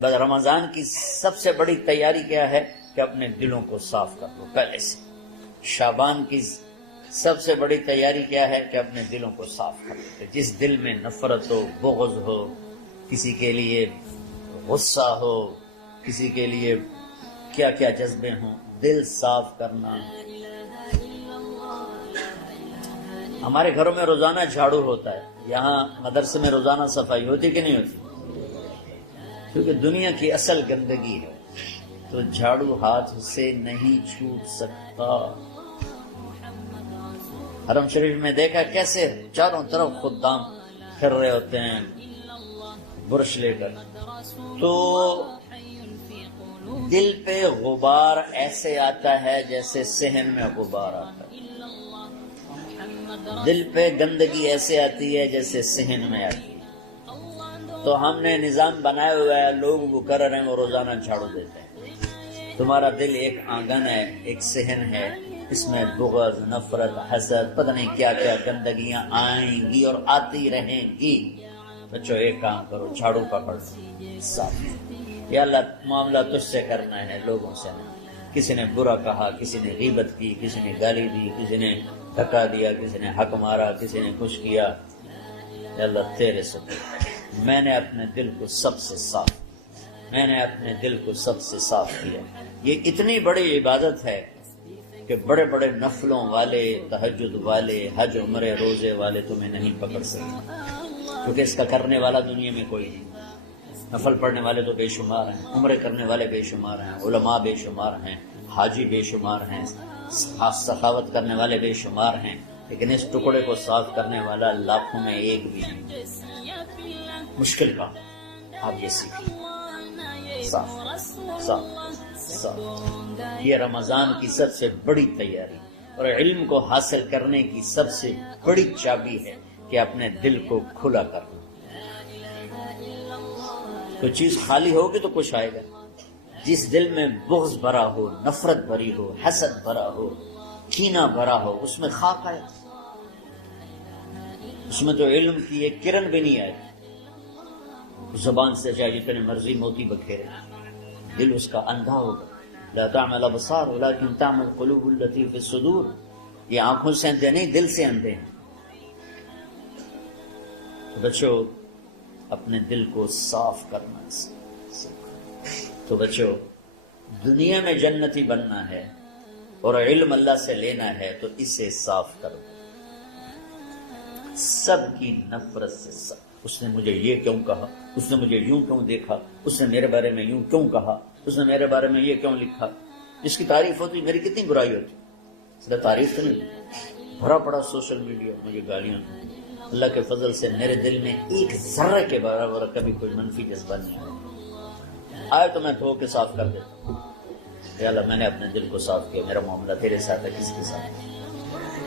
بس رمضان کی سب سے بڑی تیاری کیا ہے کہ اپنے دلوں کو صاف کر لو پہلے سے. شعبان کی سب سے بڑی تیاری کیا ہے کہ اپنے دلوں کو صاف کر لو. جس دل میں نفرت ہو، بغض ہو، کسی کے لیے غصہ ہو، کسی کے لیے کیا کیا جذبے ہوں، دل صاف کرنا. ہمارے گھروں میں روزانہ جھاڑو ہوتا ہے، یہاں مدرسے میں روزانہ صفائی ہوتی کہ نہیں ہوتی؟ کیونکہ دنیا کی اصل گندگی ہے تو جھاڑو ہاتھ سے نہیں چھوٹ سکتا. حرم شریف میں دیکھا کیسے چاروں طرف خدام پھر رہے ہوتے ہیں برش لے کر، تو دل پہ غبار ایسے آتا ہے جیسے صحن میں غبار آتا ہے. دل پہ گندگی ایسے آتی ہے جیسے صحن میں آتی ہے. تو ہم نے نظام بنایا ہوا ہے، لوگ وہ کر رہے ہیں، وہ روزانہ جھاڑو دیتے ہیں. تمہارا دل ایک آنگن ہے، ایک صحن ہے، اس میں بغض، نفرت، حسد، پتہ نہیں کیا کیا گندگیاں آئیں گی اور آتی رہیں گی. بچوں ایک کام کرو، جھاڑو پکڑ صاف. یا اللہ معاملہ تجھ سے کرنا ہے، لوگوں سے نہیں. کسی نے برا کہا، کسی نے غیبت کی، کسی نے گالی دی، کسی نے دھکا دیا، کسی نے حق مارا، کسی نے کچھ کیا. یا اللہ تیرے سے میں نے اپنے دل کو سب سے صاف کیا. یہ اتنی بڑی عبادت ہے کہ بڑے بڑے نفلوں والے، تہجد والے، حج عمرے روزے والے تمہیں نہیں پکڑ سکتے، کیونکہ اس کا کرنے والا دنیا میں کوئی نہیں. نفل پڑھنے والے تو بے شمار ہیں، عمرے کرنے والے بے شمار ہیں، علماء بے شمار ہیں، حاجی بے شمار ہیں، سخاوت کرنے والے بے شمار ہیں، لیکن اس ٹکڑے کو صاف کرنے والا لاکھوں میں ایک بھی نہیں. مشکل کام آپ یہ سیکھیں، صاف. یہ رمضان کی سب سے بڑی تیاری اور علم کو حاصل کرنے کی سب سے بڑی چابی ہے کہ اپنے دل کو کھلا کرنا. کوئی چیز خالی ہوگی تو کچھ آئے گا. جس دل میں بغض بھرا ہو، نفرت بھری ہو، حسد بھرا ہو، کینہ بھرا ہو، اس میں خاک آئے، اس میں تو علم کی ایک کرن بھی نہیں آئے. زبان سے چاہے جتنے مرضی موتی بکھیرے، دل اس کا اندھا ہوگا. لا تعمل ابصار ولكن تعمل قلوب التي في الصدور. یہ آنکھوں سے اندھے نہیں، دل سے اندھے ہیں. تو بچوں اپنے دل کو صاف کرنا سیکھو. تو بچوں دنیا میں جنتی بننا ہے اور علم اللہ سے لینا ہے تو اسے صاف کرو. سب کی نفرت سے صاف. اس نے مجھے یہ کیوں کہا، اس نے مجھے یوں کیوں دیکھا، اس نے میرے بارے میں یوں کیوں کہا، اس نے میرے بارے میں یہ کیوں لکھا. جس کی تعریف ہوتی میری کتنی برائی ہوتی. اس نے تعریف تو نہیں، بھرا پڑا سوشل میڈیا مجھے گالیاں. اللہ کے فضل سے میرے دل میں ایک ذرے کے برابر کبھی کوئی منفی جذبہ نہیں آیا تو میں دھو کے صاف کر دیتا ہوں. یا اللہ میں نے اپنے دل کو صاف کیا، میرا معاملہ تیرے ساتھ ہے، کسی کے ساتھ.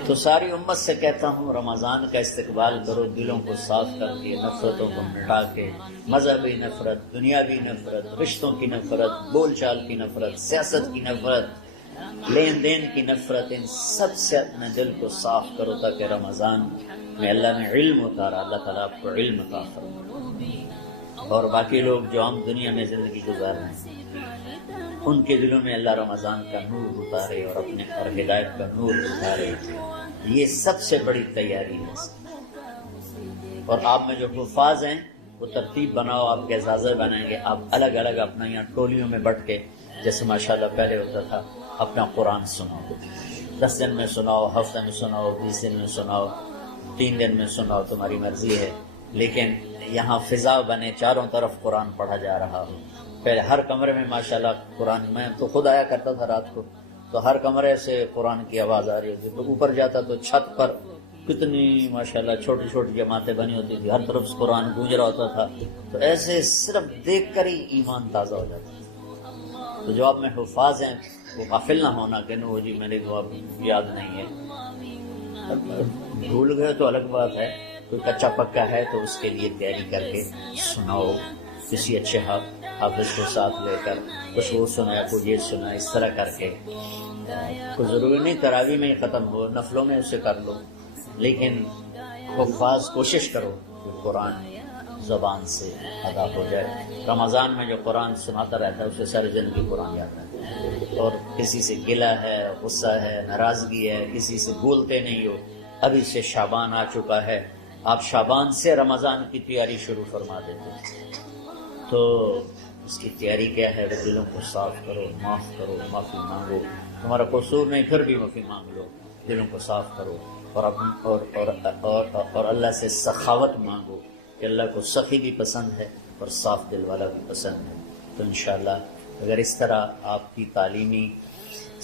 تو ساری امت سے کہتا ہوں رمضان کا استقبال کرو دلوں کو صاف کر کے، نفرتوں کو مٹا کے. مذہبی نفرت، دنیاوی نفرت، رشتوں کی نفرت، بول چال کی نفرت، سیاست کی نفرت، لین دین کی نفرت، ان سب سے اپنے دل کو صاف کرو تاکہ رمضان میں اللہ نے علم اتارا، اللہ تعالیٰ آپ کو علم عطا فرمائے. اور باقی لوگ جو عام دنیا میں زندگی گزار رہے ہیں ان کے دلوں میں اللہ رمضان کا نور اتارے اور اپنے اور ہدایت کا نور اتارے. یہ سب سے بڑی تیاری ہے. اور آپ میں جو حفاظ ہیں وہ ترتیب بناؤ، آپ کے اعزازے بنائیں گے. آپ الگ الگ اپنا یہاں ٹولیوں میں بٹ کے، جیسے ماشاءاللہ پہلے ہوتا تھا، اپنا قرآن سناؤ. 10 دن میں سناؤ، ہفتے میں سناؤ، 20 دن میں سناؤ، 3 دن میں سناؤ، تمہاری مرضی ہے. لیکن یہاں فضا بنے، چاروں طرف قرآن پڑھا جا رہا ہو. پہلے ہر کمرے میں ماشاءاللہ قرآن، میں تو خود آیا کرتا تھا رات کو، تو ہر کمرے سے قرآن کی آواز آ رہی ہوتی. تو اوپر جاتا تو چھت پر کتنی ماشاءاللہ چھوٹی چھوٹی جماعتیں بنی ہوتی تھی، ہر طرف سے قرآن گونج رہا ہوتا تھا. تو ایسے صرف دیکھ کر ہی ایمان تازہ ہو جاتا. تو جو آپ میں حفاظ ہیں وہ غافل نہ ہونا کہ نو جی میرے کو اب یاد نہیں ہے. بھول گئے تو الگ بات ہے، کوئی کچا پکا ہے تو اس کے لیے تیاری کر کے سناؤ، کسی اچھے حافظ کو ساتھ لے کر کچھ وہ سنا، کوئی یہ سنا، اس طرح کر کے. کوئی ضروری نہیں تراویح میں ہی ختم ہو، نفلوں میں اسے کر لو، لیکن حفاظ کوشش کرو کہ قرآن زبان سے ادا ہو جائے۔ رمضان میں جو قرآن سناتا رہتا ہے اسے ساری زندگی قرآن یاد رہتا ہے، اور کسی سے گلہ ہے، غصہ ہے، ناراضگی ہے، کسی سے بولتے نہیں ہو۔ ابھی سے شعبان آ چکا ہے، آپ شعبان سے رمضان کی تیاری شروع فرما دیتے ہیں، تو اس کی تیاری کیا ہے؟ وہ دلوں کو صاف کرو، معاف کرو، معافی مانگو، تمہارا قصور نہیں پھر بھی معافی مانگ لو، دلوں کو صاف کرو، اور اللہ سے سخاوت مانگو کہ اللہ کو سخی بھی پسند ہے اور صاف دل والا بھی پسند ہے۔ تو انشاءاللہ اگر اس طرح آپ کی تعلیمی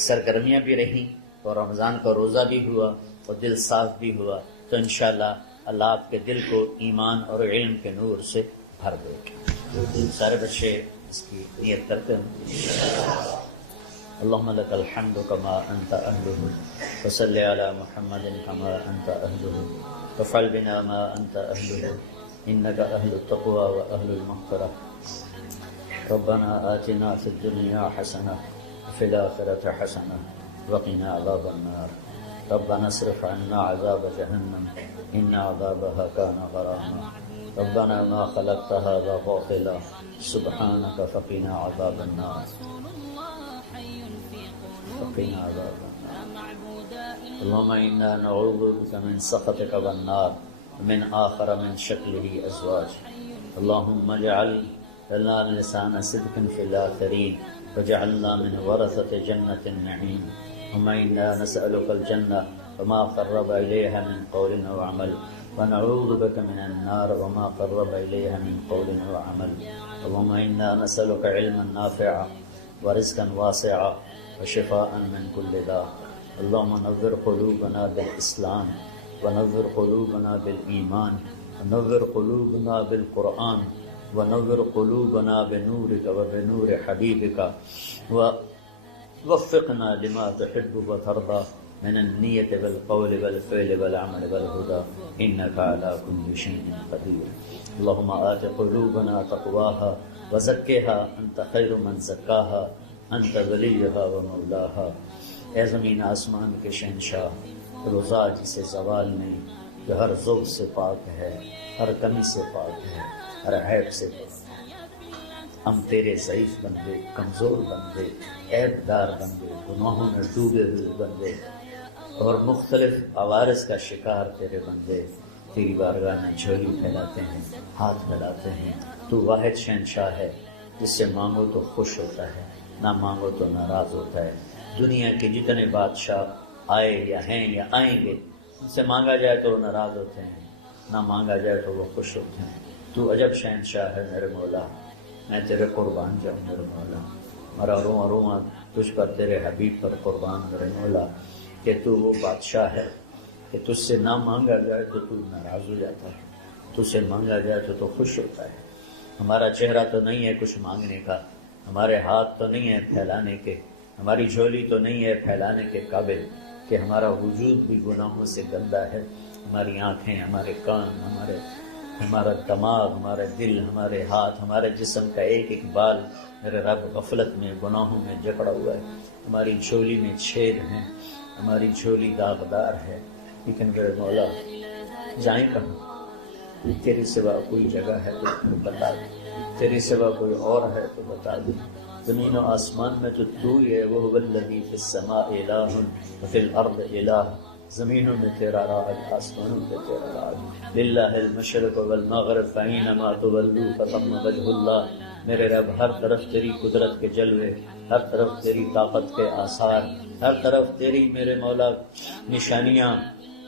سرگرمیاں بھی رہیں اور رمضان کا روزہ بھی ہوا اور دل صاف بھی ہوا تو انشاءاللہ اللہ آپ کے دل کو ایمان اور علم کے نور سے بھر دے گا۔ سارے بچے اس کی نیت کرتے ہیں۔ اللهم لك الحمد كما أنت أهله وصل على محمد كما أنت أهله وفعل بنا ما أنت أهله إنك أهل التقوى وأهل المغفرة ربنا آتنا في الدنيا حسنة وفي الآخرة حسنة وقنا عذاب النار ربنا اصرف عنا عذاب جهنم إن عذابها كان غراما ربنا ما خلقت هذا باطلا سبحانك فقنا عذاب النار فقنا عذاب النار اللهم إنا نعوذ بك من سخطك والنار ومن آخر من شكله أزواج اللهم اجعل لنا لسان صدق في الآخرين وجعلنا من ورثة جنة النعيم اللهم إنا نسألك الجنة وما قرب إليها من قول وعمل ونعوذ بك من النار وما قرب إليها من قول وعمل اللهم إنا نسألك علما نافعا ورزقا واسعا وشفاء من كل داء اللهم نور قلوبنا بالإسلام ونور قلوبنا بالإيمان ونور قلوبنا بالقرآن ونور قلوبنا بنورك وبنور حبيبك ووفقنا لما تحب وترضى من النية والقول والفعل والعمل والهدى إنك على كل شيء قدير اللهم آت قلوبنا تقواها وزكها أنت خير من زكاها انت ولیہا و مولاہا۔ اے زمین آسمان کے شہنشاہ، روزہ جسے زوال نہیں، جو ہر ذوق سے پاک ہے، ہر کمی سے پاک ہے، ہر عیب سے پاک ہے۔ ہم تیرے ضعیف بندے، کمزور بندے، عیب دار بندے، گناہوں میں ڈوبے ہوئے بندے اور مختلف عوارض کا شکار تیرے بندے تیری بارگاہ میں جھولی پھیلاتے ہیں، ہاتھ پھیلاتے ہیں۔ تو واحد شہنشاہ ہے، جس سے مانگو تو خوش ہوتا ہے، نہ مانگو تو ناراض ہوتا ہے۔ دنیا کے جتنے بادشاہ آئے یا ہیں یا آئیں گے، ان سے مانگا جائے تو وہ ناراض ہوتے ہیں، نہ مانگا جائے تو وہ خوش ہوتے ہیں۔ تو عجب شہنشاہ ہے میرے مولا، میں تیرے قربان جاؤں میرے مولا، میرا رواں رواں تجھ پر، تیرے حبیب پر قربان میرے مولا، کہ تو وہ بادشاہ ہے کہ تجھ سے نہ مانگا جائے تو تو ناراض ہو جاتا ہے، تجھ سے مانگا جائے تو خوش ہوتا ہے۔ ہمارا چہرہ تو نہیں ہے کچھ مانگنے کا، ہمارے ہاتھ تو نہیں ہے پھیلانے کے، ہماری جھولی تو نہیں ہے پھیلانے کے قابل، کہ ہمارا وجود بھی گناہوں سے گندا ہے، ہماری آنکھیں، ہمارے کان، ہمارا دماغ، ہمارے دل، ہمارے ہاتھ، ہمارے جسم کا ایک ایک بال میرے رب غفلت میں، گناہوں میں جکڑا ہوا ہے، ہماری جھولی میں چھید ہیں، ہماری جھولی داغدار ہے، لیکن میرے مولا جائیں کہاں؟ تیرے سوا کوئی جگہ ہے تو بتا دے، تیرے سوا کوئی اور ہے تو بتا دے۔ زمین و آسمان میں تو ہی ہے، وہ الذی فی السماء الہ وفی الارض الہ، زمینوں میں تیرا راج، آسمانوں میں تیرا راج۔ للہ المشرق والمغرب فینما تولوا فثم وجہ اللہ، میرے رب ہر طرف تیری قدرت کے جلوے، ہر طرف تیری طاقت کے آثار، ہر طرف تیری میرے مولا نشانیاں۔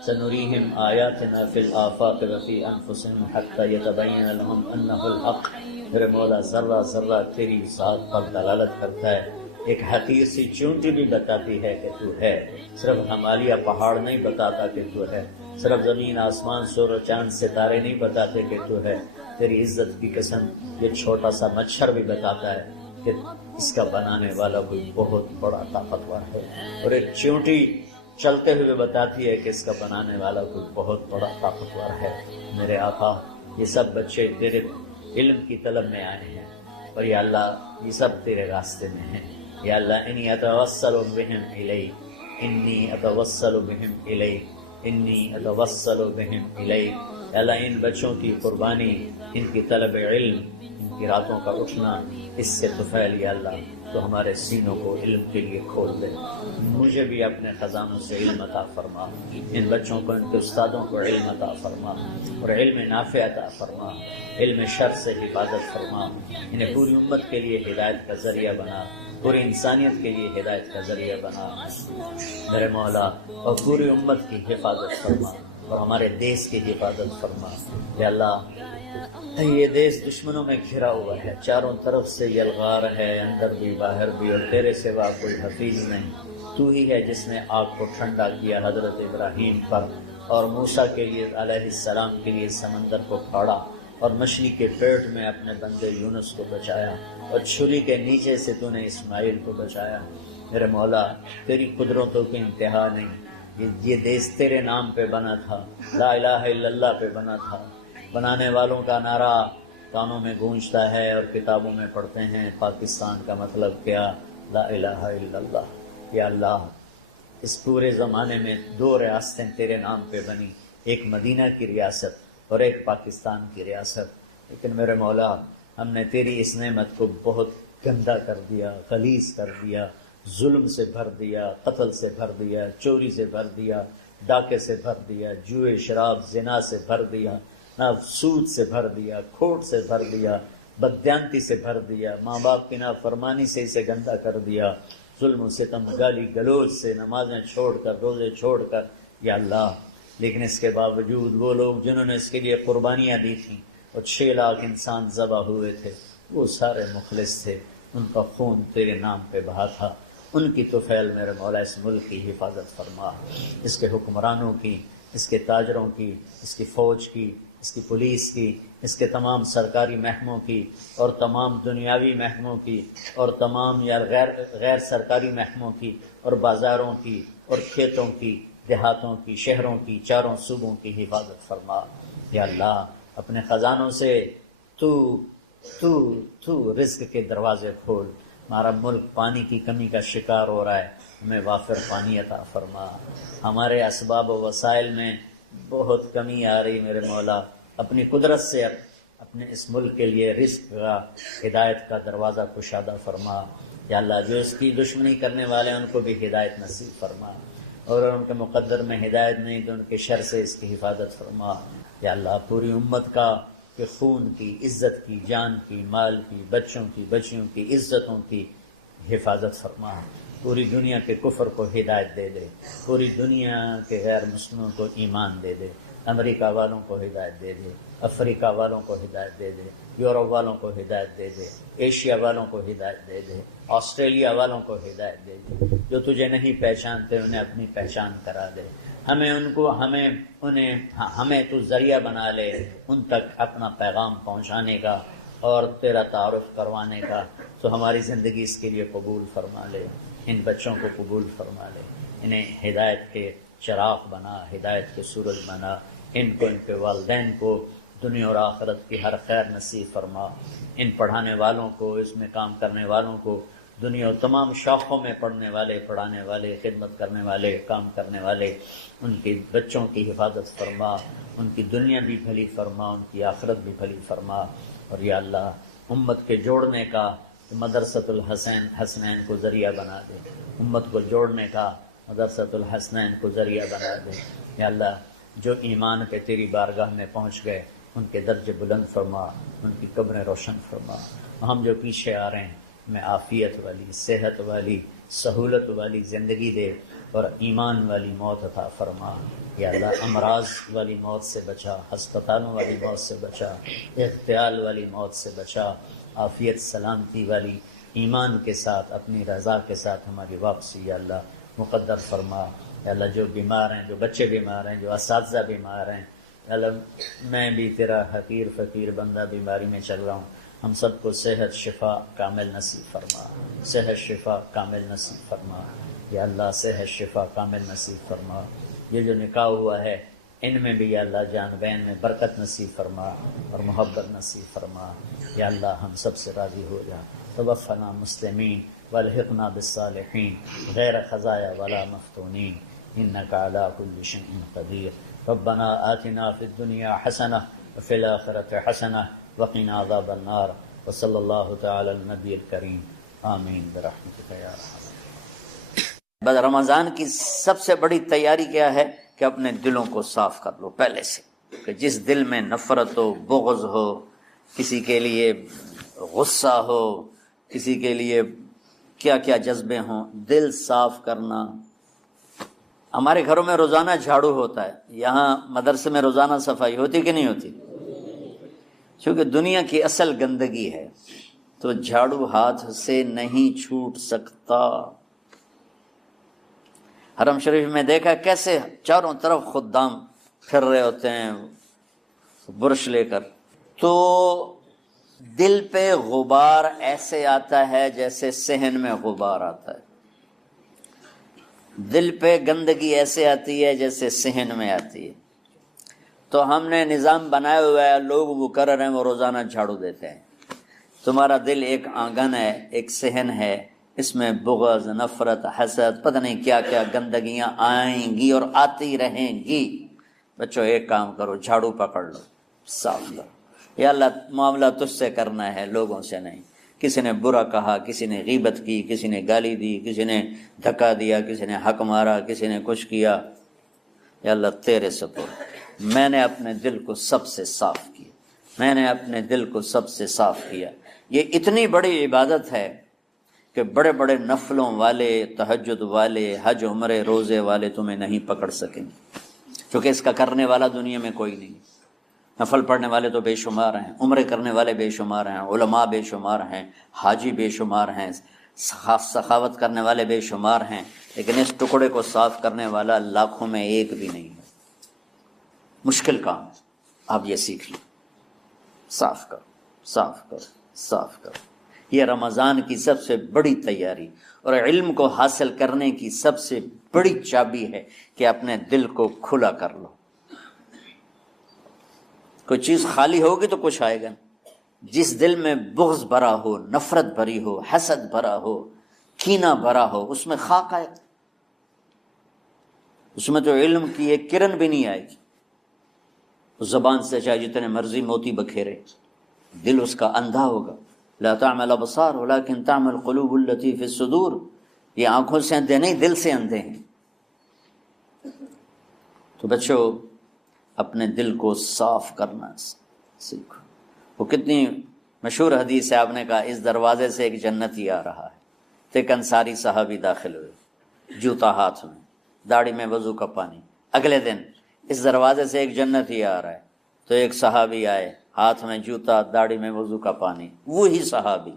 سنریہم آیاتنا فی الآفاق وفی انفسہم حتی یتبین لہم انہ الحق، میرے مولا ذرہ ذرہ تیری ذات پر دلالت کرتا ہے، ایک حقیر سی چونٹی بھی بتاتی ہے کہ تو ہے، صرف ہمالیہ پہاڑ نہیں بتاتا کہ تو ہے، صرف زمین آسمان سورج و چاند ستارے نہیں بتاتے کہ تو ہے، تیری عزت کی قسم یہ چھوٹا سا مچھر بھی بتاتا ہے کہ اس کا بنانے والا کوئی بہت بڑا طاقتور ہے، اور ایک چونٹی چلتے ہوئے بتاتی ہے کہ اس کا بنانے والا کوئی بہت بڑا طاقتور ہے۔ میرے آقا یہ سب بچے تیرے علم کی طلب میں آئے ہیں، اور یا اللہ یہ سب تیرے راستے میں ہیں، یا اللہ انی اتوسل بہم الیک، انی اتوسل بہم الیک، انی اتوسل بہم الیک۔ یا اللہ ان بچوں کی قربانی ان کی طلب علم، ان کی راتوں کا اٹھنا، اس سے طفیل یا اللہ تو ہمارے سینوں کو علم کے لیے کھول دے. مجھے بھی اپنے خزانوں سے علم عطا فرما، ان بچوں کو، ان کے استادوں کو علم عطا فرما، اور علم نافع عطا فرما، علم شر سے حفاظت فرما. انہیں پوری امت کے لیے ہدایت کا ذریعہ بنا، پوری انسانیت کے لیے ہدایت کا ذریعہ بنا میرے مولا، اور پوری امت کی حفاظت فرما اور ہمارے دیس کی حفاظت فرما. یا اللہ یہ دیس دشمنوں میں گھرا ہوا ہے، چاروں طرف سے یلغار ہے، اندر بھی باہر بھی، اور تیرے سوا کوئی حفیظ نہیں. تو ہی ہے جس نے آگ کو ٹھنڈا کیا حضرت ابراہیم پر، اور موسیٰ کے لیے علیہ السلام کے لیے سمندر کو پھاڑا، اور مچھلی کے پیٹ میں اپنے بندے یونس کو بچایا، اور چھری کے نیچے سے تو نے اسماعیل کو بچایا. میرے مولا تیری قدرتوں کی انتہا نہیں. یہ دیس تیرے نام پہ بنا تھا، لا الہ الا اللہ پہ بنا تھا. بنانے والوں کا نعرہ کانوں میں گونجتا ہے اور کتابوں میں پڑھتے ہیں، پاکستان کا مطلب کیا؟ لا الہ الا اللہ. یا اللہ اس پورے زمانے میں 2 ریاستیں تیرے نام پہ بنی، ایک مدینہ کی ریاست اور ایک پاکستان کی ریاست. لیکن میرے مولا ہم نے تیری اس نعمت کو بہت گندا کر دیا، غلیظ کر دیا، ظلم سے بھر دیا، قتل سے بھر دیا، چوری سے بھر دیا، ڈاکے سے بھر دیا، جوئے شراب زنا سے بھر دیا، سود سے بھر دیا، کھوٹ سے بھر دیا، بددیانتی سے بھر دیا، ماں باپ کی نافرمانی سے اسے گندا کر دیا، ظلم و ستم، گالی گلوچ سے، نمازیں چھوڑ کر، روزے چھوڑ کر. یا اللہ لیکن اس کے باوجود وہ لوگ جنہوں نے اس کے لیے قربانیاں دی تھیں، اور 6 لاکھ انسان ذبح ہوئے تھے، وہ سارے مخلص تھے، ان کا خون تیرے نام پہ بہا تھا. ان کی طفیل میرے مولا اس ملک کی حفاظت فرما، اس کے حکمرانوں کی، اس کے تاجروں کی، اس کی فوج کی، اس کی پولیس کی، اس کے تمام سرکاری محکموں کی، اور تمام دنیاوی محکموں کی، اور تمام یا غیر سرکاری محکموں کی، اور بازاروں کی، اور کھیتوں کی، دیہاتوں کی، شہروں کی، چاروں صوبوں کی حفاظت فرما. یا اللہ اپنے خزانوں سے تو رزق کے دروازے کھول. ہمارا ملک پانی کی کمی کا شکار ہو رہا ہے، ہمیں وافر پانی عطا فرما. ہمارے اسباب و وسائل میں بہت کمی آ رہی میرے مولا، اپنی قدرت سے اپنے اس ملک کے لیے رزق کا، ہدایت کا دروازہ کشادہ فرما. یا اللہ جو اس کی دشمنی کرنے والے ہیں ان کو بھی ہدایت نصیب فرما، اور ان کے مقدر میں ہدایت نہیں تو ان کے شر سے اس کی حفاظت فرما. یا اللہ پوری امت کا کہ خون کی، عزت کی، جان کی، مال کی، بچوں کی، بچیوں کی، عزتوں کی حفاظت فرما. پوری دنیا کے کفر کو ہدایت دے دے، پوری دنیا کے غیر مسلموں کو ایمان دے دے، امریکہ والوں کو ہدایت دے دے، افریقہ والوں کو ہدایت دے دے، یورپ والوں کو ہدایت دے دے، ایشیا والوں کو ہدایت دے دے، آسٹریلیا والوں کو ہدایت دے دے. جو تجھے نہیں پہچانتے انہیں اپنی پہچان کرا دے. ہمیں تو ذریعہ بنا لے ان تک اپنا پیغام پہنچانے کا اور تیرا تعارف کروانے کا. تو ہماری زندگی اس کے لیے قبول فرما لے. ان بچوں کو قبول فرما لے، انہیں ہدایت کے چراغ بنا، ہدایت کے سورج بنا. ان کو، ان کے والدین کو دنیا اور آخرت کی ہر خیر نصیب فرما. ان پڑھانے والوں کو، اس میں کام کرنے والوں کو، دنیا اور تمام شاخوں میں پڑھنے والے، پڑھانے والے، خدمت کرنے والے، کام کرنے والے، ان کے بچوں کی حفاظت فرما. ان کی دنیا بھی بھلی فرما، ان کی آخرت بھی بھلی فرما. اور یا اللہ امت کے جوڑنے کا مدرسۃ الحسنین کو ذریعہ بنا دے. امت کو جوڑنے کا مدرسۃ الحسنین کو ذریعہ بنا دے. یا اللہ جو ایمان پہ تیری بارگاہ میں پہنچ گئے ان کے درجے بلند فرما، ان کی قبریں روشن فرما. ہم جو پیچھے آ رہے ہیں ہمیں عافیت والی، صحت والی، سہولت والی زندگی دے اور ایمان والی موت عطا فرما. یا اللہ امراض والی موت سے بچا، ہسپتالوں والی موت سے بچا، اغتیال والی موت سے بچا. عافیت سلامتی والی ایمان کے ساتھ، اپنی رضا کے ساتھ ہماری واپسی یا اللہ مقدر فرما. یا اللہ جو بیمار ہیں، جو بچے بیمار ہیں، جو اساتذہ بیمار ہیں، یا اللہ میں بھی تیرا حقیر فقیر بندہ بیماری میں چل رہا ہوں، ہم سب کو صحت شفا کامل نصیب فرما. صحت شفا کامل نصیب فرما. یا اللہ صحت شفا کامل نصیب فرما. یہ جو نکاح ہوا ہے ان میں بھی یا اللہ جان بین میں برکت نصیب فرما اور محبت نصیب فرما. یا اللہ ہم سب سے راضی ہو جا. توفنا مسلمین والحقنا بالصالحین غیر خزایا ولا مفتونین انک علی کل شیء قدیر. ربنا آتنا فی الدنیا حسنہ وفی الآخرۃ حسنہ وقنا عذاب النار وصلی اللہ تعالی النبی الکریم آمین برحمتک یا ارحم۔ بس رمضان کی سب سے بڑی تیاری کیا ہے کہ اپنے دلوں کو صاف کر لو پہلے سے، کہ جس دل میں نفرت ہو، بغض ہو، کسی کے لیے غصہ ہو، کسی کے لیے کیا کیا جذبے ہوں، دل صاف کرنا۔ ہمارے گھروں میں روزانہ جھاڑو ہوتا ہے، یہاں مدرسے میں روزانہ صفائی ہوتی کہ نہیں ہوتی؟ کیونکہ دنیا کی اصل گندگی ہے تو جھاڑو ہاتھ سے نہیں چھوٹ سکتا۔ حرم شریف میں دیکھا کیسے چاروں طرف خدام پھر رہے ہوتے ہیں برش لے کر، تو دل پہ غبار ایسے آتا ہے جیسے صحن میں غبار آتا ہے، دل پہ گندگی ایسے آتی ہے جیسے صحن میں آتی ہے۔ تو ہم نے نظام بنایا ہوا ہے، لوگ مقرر ہیں وہ روزانہ جھاڑو دیتے ہیں۔ تمہارا دل ایک آنگن ہے، ایک صحن ہے، اس میں بغض، نفرت، حسد، پتہ نہیں کیا کیا گندگیاں آئیں گی اور آتی رہیں گی۔ بچوں ایک کام کرو، جھاڑو پکڑ لو، صاف کرو۔ یا اللہ معاملہ تجھ سے کرنا ہے، لوگوں سے نہیں۔ کسی نے برا کہا، کسی نے غیبت کی، کسی نے گالی دی، کسی نے دھکا دیا، کسی نے حق مارا، کسی نے کچھ کیا، یا اللہ تیرے سپرد میں نے اپنے دل کو سب سے صاف کیا، میں نے اپنے دل کو سب سے صاف کیا۔ یہ اتنی بڑی عبادت ہے کہ بڑے بڑے نفلوں والے، تہجد والے، حج عمرے روزے والے تمہیں نہیں پکڑ سکیں گے، کیونکہ اس کا کرنے والا دنیا میں کوئی نہیں۔ نفل پڑھنے والے تو بے شمار ہیں، عمرے کرنے والے بے شمار ہیں، علماء بے شمار ہیں، حاجی بے شمار ہیں، سخاوت کرنے والے بے شمار ہیں، لیکن اس ٹکڑے کو صاف کرنے والا لاکھوں میں ایک بھی نہیں ہے۔ مشکل کام ہے، آپ یہ سیکھ لیں، صاف کرو، صاف کرو، صاف کرو۔ یہ رمضان کی سب سے بڑی تیاری اور علم کو حاصل کرنے کی سب سے بڑی چابی ہے کہ اپنے دل کو کھلا کر لو۔ کوئی چیز خالی ہوگی تو کچھ آئے گا۔ جس دل میں بغض بھرا ہو، نفرت بھری ہو، حسد بھرا ہو، کینہ بھرا ہو، اس میں خاک آئے، اس میں تو علم کی ایک کرن بھی نہیں آئے گی۔ اس زبان سے چاہے جتنے مرضی موتی بکھیرے، دل اس کا اندھا ہوگا۔ لا تعمل ابصار ولكن تعمل قلوب التي في الصدور۔ یہ آنکھوں سے اندھے نہیں، دل سے اندھے ہیں۔ تو بچوں اپنے دل کو صاف کرنا سیکھو۔ وہ کتنی مشہور حدیث ہے، آپ نے کہا اس دروازے سے ایک جنتی آ رہا ہے، تو ایک انصاری صحابی داخل ہوئے، جوتا ہاتھ میں، داڑھی میں وضو کا پانی۔ اگلے دن اس دروازے سے ایک جنتی آ رہا ہے، تو ایک صحابی آئے، ہاتھ میں جوتا، داڑھی میں وضو کا پانی۔ وہی صحابی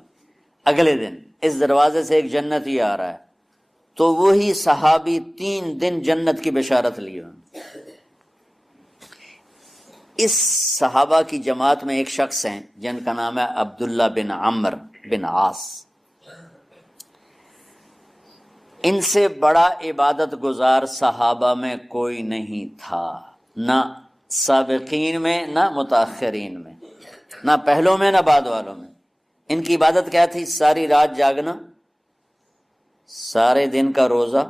اگلے دن اس دروازے سے ایک جنتی آ رہا ہے، تو وہی صحابی 3 دن جنت کی بشارت لیے۔ اس صحابہ کی جماعت میں ایک شخص ہیں جن کا نام ہے عبداللہ بن عمر بن عاص۔ ان سے بڑا عبادت گزار صحابہ میں کوئی نہیں تھا، نہ سابقین میں نہ متاخرین میں، نہ پہلوں میں نہ بعد والوں میں۔ ان کی عبادت کیا تھی؟ ساری رات جاگنا، سارے دن کا روزہ،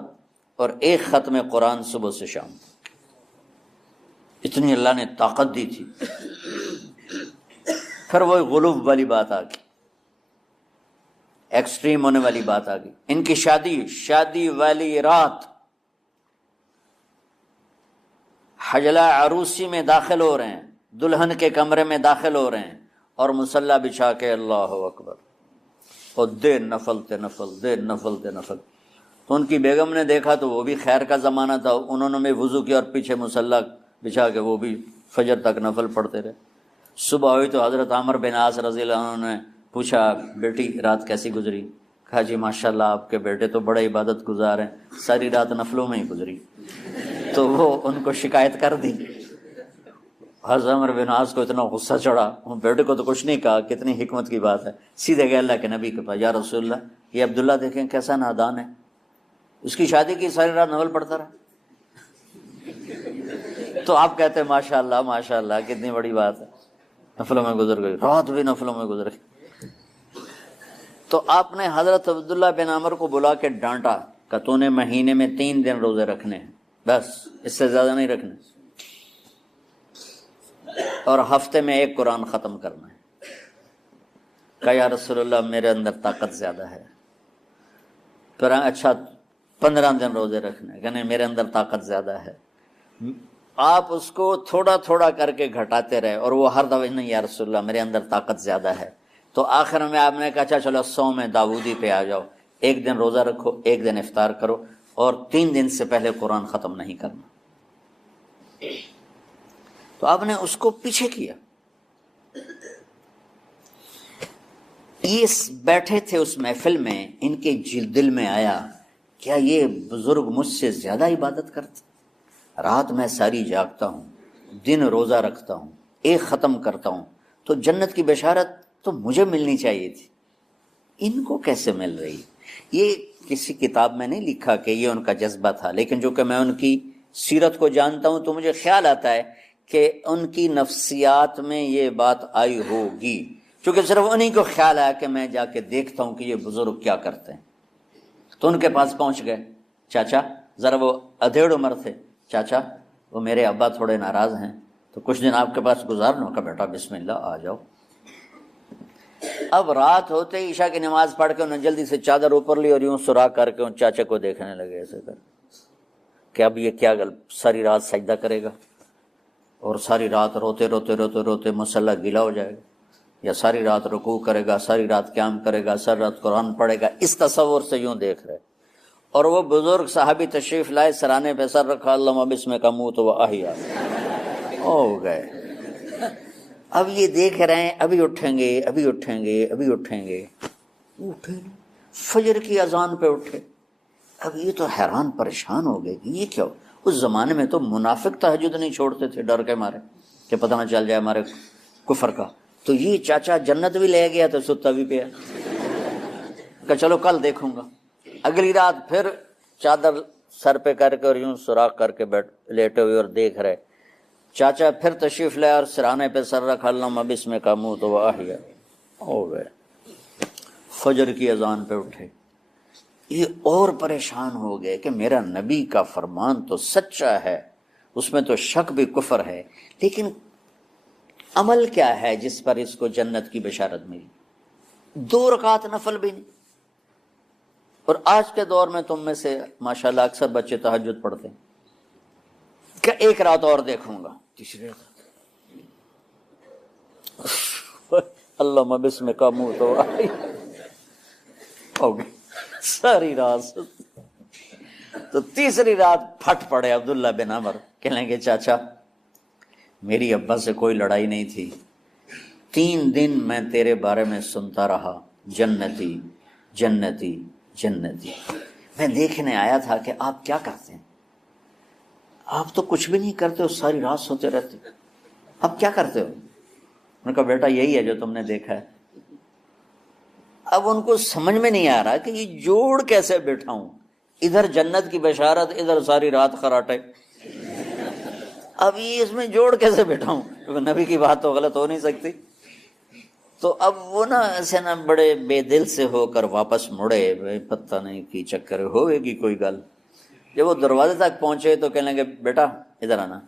اور ایک ختم قرآن صبح سے شام۔ اتنی اللہ نے طاقت دی تھی۔ پھر وہ غلوب والی بات آ گئی، ایکسٹریم ہونے والی بات آ گئی۔ ان کی شادی والی رات حجلہ عروسی میں داخل ہو رہے ہیں، دلہن کے کمرے میں داخل ہو رہے ہیں، اور مصلی بچھا کے اللہ اکبر، اور دیر نفل تے نفل، دیر نفل تے نفل۔ تو ان کی بیگم نے دیکھا تو وہ بھی خیر کا زمانہ تھا، انہوں نے بھی وضو کیا اور پیچھے مصلی بچھا کے وہ بھی فجر تک نفل پڑھتے رہے۔ صبح ہوئی تو حضرت عمر بن عاص رضی اللہ عنہ نے پوچھا بیٹی رات کیسی گزری؟ کہا جی ماشاءاللہ آپ کے بیٹے تو بڑے عبادت گزار ہیں، ساری رات نفلوں میں ہی گزری۔ تو وہ ان کو شکایت کر دی۔ حضرت عمر بن عاص کو اتنا غصہ چڑھا، بیٹے کو تو کچھ نہیں کہا، کتنی حکمت کی بات ہے، سیدھے گئے اللہ کے نبی کے پاس، یا رسول اللہ یہ عبداللہ دیکھیں کیسا نادان ہے، اس کی شادی کی ساری رات نفل پڑھتا رہا۔ تو آپ کہتے ہیں ماشاءاللہ ماشاءاللہ کتنی بڑی بات ہے، نفلوں میں گزر گئی، رات بھی نفلوں میں گزر گئی۔ تو آپ نے حضرت عبداللہ بن عمر کو بلا کے ڈانٹا کہ تو نے مہینے میں 3 دن روزے رکھنے ہیں، بس اس سے زیادہ نہیں رکھنے، اور ہفتے میں 1 قرآن ختم کرنا ہے۔ کہا یا رسول اللہ میرے اندر طاقت زیادہ ہے. پھر اچھا 15 دن روزے رکھنے، کہنے میرے اندر طاقت زیادہ ہے. آپ اس کو تھوڑا تھوڑا کر کے گھٹاتے رہے اور وہ ہر دفعہ نہیں یا رسول اللہ میرے اندر طاقت زیادہ ہے. تو آخر میں آپ نے کہا اچھا چلو 100 میں داؤدی پہ آ جاؤ، 1 دن روزہ رکھو، 1 دن افطار کرو اور 3 دن سے پہلے قرآن ختم نہیں کرنا. تو آپ نے اس کو پیچھے کیا. یہ بیٹھے تھے اس محفل میں، ان کے دل میں آیا کیا یہ بزرگ مجھ سے زیادہ عبادت کرتے؟ رات میں ساری جاگتا ہوں، دن روزہ رکھتا ہوں، 1 ختم کرتا ہوں، تو جنت کی بشارت تو مجھے ملنی چاہیے تھی، ان کو کیسے مل رہی؟ یہ کسی کتاب میں نہیں لکھا کہ یہ ان کا جذبہ تھا، لیکن جو کہ میں ان کی سیرت کو جانتا ہوں تو مجھے خیال آتا ہے کہ ان کی نفسیات میں یہ بات آئی ہوگی، چونکہ صرف انہی کو خیال آیا کہ میں جا کے دیکھتا ہوں کہ یہ بزرگ کیا کرتے ہیں. تو ان کے پاس پہنچ گئے. چاچا، ذرا وہ ادھیڑ عمر تھے، چاچا وہ میرے ابا تھوڑے ناراض ہیں تو کچھ دن آپ کے پاس گزارنا کا. بیٹا بسم اللہ آ جاؤ. اب رات ہوتے ہی عشاء کی نماز پڑھ کے انہوں نے جلدی سے چادر اوپر لی اور یوں سراخ کر کے ان چاچے کو دیکھنے لگے ایسے کر کہ اب یہ کیا ساری رات سجدہ کرے گا اور ساری رات روتے روتے روتے روتے مسلح گیلا ہو جائے گا، یا ساری رات رکوع کرے گا، ساری رات قیام کرے گا، ساری رات قرآن پڑھے گا. اس تصور سے یوں دیکھ رہے. اور وہ بزرگ صحابی تشریف لائے، سرانے پہ سر رکھا، اللہم بسمک اموت و احیا، ہو گئے. اب یہ دیکھ رہے ہیں ابھی اٹھیں گے، ابھی اٹھیں گے، ابھی اٹھیں گے. اٹھے فجر کی اذان پہ اٹھے. اب یہ تو حیران پریشان ہو گئے کہ یہ کیا ہو؟ اس زمانے میں تو منافق تہجد نہیں چھوڑتے تھے ڈر کے مارے کہ پتہ نہ چل جائے ہمارے کفر کا. تو یہ چاچا جنت بھی لے گیا تو ستا بھی پیا کہ چلو کل دیکھوں گا. اگلی رات پھر چادر سر پہ کر کے اور یوں سوراخ کر کے لیٹے ہوئے اور دیکھ رہے. چاچا پھر تشریف لے اور سرانے پہ سر رکھا، اللہم بسمک اموت و احیا، ہو گئے. فجر کی اذان پہ اٹھے. یہ اور پریشان ہو گئے کہ میرا نبی کا فرمان تو سچا ہے، اس میں تو شک بھی کفر ہے، لیکن عمل کیا ہے جس پر اس کو جنت کی بشارت ملی؟ 2 رکعت نفل بھی نہیں. اور آج کے دور میں تم میں سے ماشاءاللہ اکثر بچے تہجد پڑھتے ہیں کہ 1 رات اور دیکھوں گا، تیسری رات اللہم بسمک اموت و احیا، ہو گئی ساری رات. تو تیسری رات پھٹ پڑے عبداللہ بن عمر، کہنے لگے چاچا میری ابا سے کوئی لڑائی نہیں تھی، 3 دن میں تیرے بارے میں سنتا رہا، جنتی جنتی جنتی. میں دیکھنے آیا تھا کہ آپ کیا کرتے ہیں. آپ تو کچھ بھی نہیں کرتے ہو، ساری رات سوتے رہتے، آپ کیا کرتے ہو؟ انہوں نے کہا بیٹا یہی ہے جو تم نے دیکھا ہے. اب ان کو سمجھ میں نہیں آ رہا کہ یہ جوڑ کیسے بیٹھا ہوں، ادھر جنت کی بشارت، ادھر ساری رات خراٹے. اب یہ اس میں جوڑ کیسے بیٹھا ہوں، کیونکہ نبی کی بات تو غلط ہو نہیں سکتی. تو اب وہ نا ایسے نا بڑے بے دل سے ہو کر واپس مڑے، پتہ نہیں کی چکر ہوئے گی کوئی گل. جب وہ دروازے تک پہنچے تو کہنے لگے بیٹا ادھر آنا.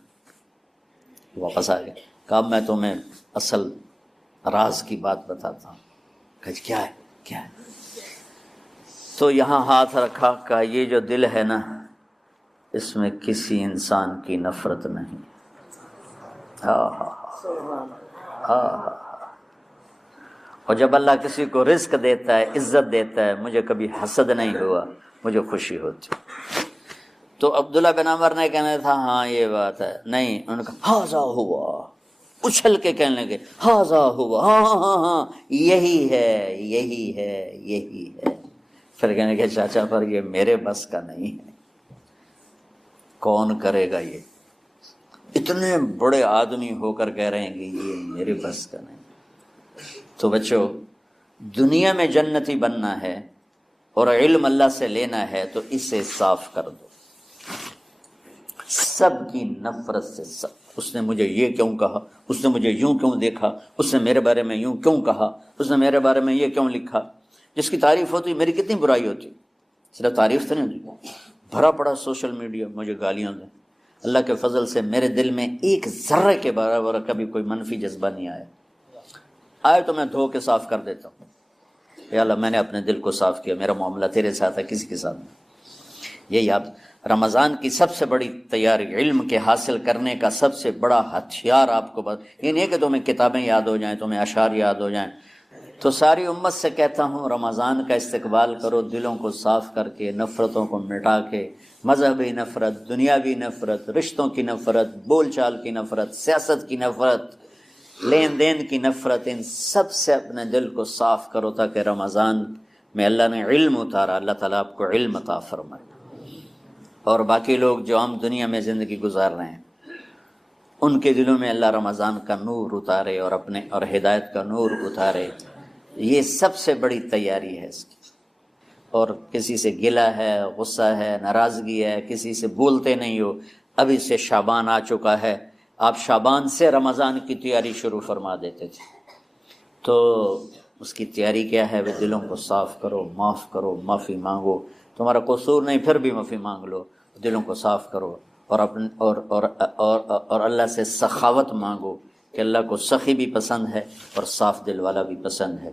واپس آ گئے. کہا میں تمہیں اصل راز کی بات بتاتا ہوں. کہ کیا ہے کیا ہے؟ تو یہاں ہاتھ رکھا، کہا یہ جو دل ہے نا اس میں کسی انسان کی نفرت نہیں. ہاں ہاں ہاں. اور جب اللہ کسی کو رزق دیتا ہے، عزت دیتا ہے، مجھے کبھی حسد نہیں ہوا، مجھے خوشی ہوتی. تو عبداللہ بن عمر نے کہنا تھا ہاں یہ بات ہے. نہیں، انہوں نے کہا ہاذا ہوا، اچھل کے کہنے لگے ہاذا ہوا، ہاں ہاں ہاں ہاں یہی ہے یہی ہے یہی ہے. پھر کہنے لگے چاچا پر یہ میرے بس کا نہیں ہے، کون کرے گا یہ؟ اتنے بڑے آدمی ہو کر کہہ رہے ہیں کہ یہ میرے بس کا نہیں. تو بچوں، دنیا میں جنتی بننا ہے اور علم اللہ سے لینا ہے تو اسے صاف کر دو سب کی نفرت سے. سب اس نے مجھے یہ کیوں کہا، اس نے مجھے یوں کیوں دیکھا، اس نے میرے بارے میں یوں کیوں کہا، اس نے میرے بارے میں یہ کیوں لکھا. جس کی تعریف ہوتی میری کتنی برائی ہوتی. صرف تعریف تو نہیں ہوتی، بھرا پڑا سوشل میڈیا مجھے گالیاں دیں. اللہ کے فضل سے میرے دل میں ایک ذرے کے برابر کبھی کوئی منفی جذبہ نہیں آیا. آئے تو میں دھو کے صاف کر دیتا ہوں، یا اللہ میں نے اپنے دل کو صاف کیا، میرا معاملہ تیرے ساتھ ہے، کسی کے ساتھ نہیں۔ یہی آپ رمضان کی سب سے بڑی تیاری، علم کے حاصل کرنے کا سب سے بڑا ہتھیار آپ کو بس یہ نہیں ہے کہ تمہیں کتابیں یاد ہو جائیں، تمہیں اشعار یاد ہو جائیں۔ تو ساری امت سے کہتا ہوں رمضان کا استقبال کرو دلوں کو صاف کر کے، نفرتوں کو مٹا کے، مذہبی نفرت، دنیاوی نفرت، رشتوں کی نفرت، بول چال کی نفرت، سیاست کی نفرت، لین دین کی نفرت، ان سب سے اپنے دل کو صاف کرو تاکہ رمضان میں اللہ نے علم اتارا، اللہ تعالیٰ آپ کو علم عطا فرمائے، اور باقی لوگ جو عام دنیا میں زندگی گزار رہے ہیں ان کے دلوں میں اللہ رمضان کا نور اتارے اور ہدایت کا نور اتارے۔ یہ سب سے بڑی تیاری ہے اس کی۔ اور کسی سے گلہ ہے، غصہ ہے، ناراضگی ہے، کسی سے بولتے نہیں ہو، ابھی سے شعبان آ چکا ہے، آپ شعبان سے رمضان کی تیاری شروع فرما دیتے تھے، تو اس کی تیاری کیا ہے؟ وہ دلوں کو صاف کرو، معاف کرو، معافی مانگو، تمہارا قصور نہیں پھر بھی معافی مانگ لو، دلوں کو صاف کرو، اور اللہ سے سخاوت مانگو کہ اللہ کو سخی بھی پسند ہے اور صاف دل والا بھی پسند ہے۔